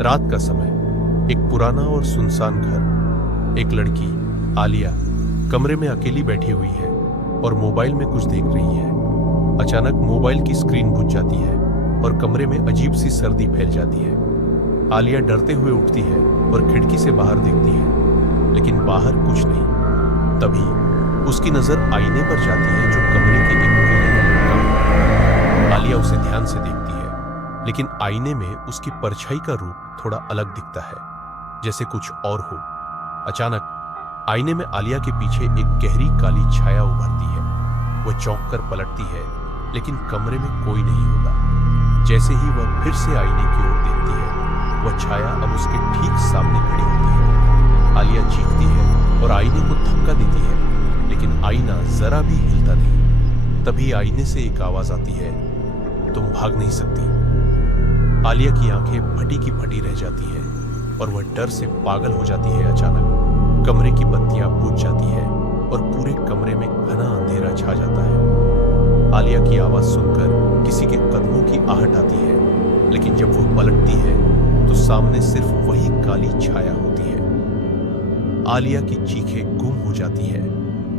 रात का समय, एक पुराना और सुनसान घर। एक लड़की आलिया कमरे में अकेली बैठी हुई है और मोबाइल में कुछ देख रही है। अचानक मोबाइल की स्क्रीन बुझ जाती है और कमरे में अजीब सी सर्दी फैल जाती है। आलिया डरते हुए उठती है और खिड़की से बाहर देखती है, लेकिन बाहर कुछ नहीं। तभी उसकी नजर आईने पर जाती है जो कमरे के एक कोने में लटका हुआ है। आलिया उसे ध्यान से देखती है, लेकिन आईने में उसकी परछाई का रूप थोड़ा अलग दिखता है, जैसे कुछ और हो। अचानक आईने में आलिया के पीछे एक गहरी काली छाया उभरती है। वह चौंक कर पलटती है, लेकिन कमरे में कोई नहीं होता। जैसे ही वह फिर से आईने की ओर देखती है, वह छाया अब उसके ठीक सामने खड़ी होती है। आलिया चीखती है और आईने को धक्का देती है, लेकिन आईना जरा भी हिलता नहीं। तभी आईने से एक आवाज आती है, तुम भाग नहीं सकती। आलिया की आंखें फटी की फटी रह जाती है और वह डर से पागल हो जाती है। अचानक कमरे की बत्तियां बुझ जाती है और पूरे कमरे में घना अंधेरा छा जाता है। आलिया की आवाज सुनकर किसी के कदमों की आहट आती है, लेकिन जब वो पलटती है तो सामने सिर्फ वही काली छाया होती है। आलिया की चीखें गुम हो जाती है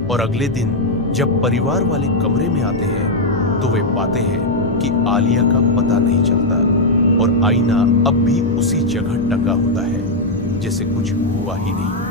और अगले दिन जब परिवार वाले कमरे में आते हैं तो वे पाते हैं कि आलिया का पता नहीं चलता और आईना अब भी उसी जगह टंगा होता है, जैसे कुछ हुआ ही नहीं।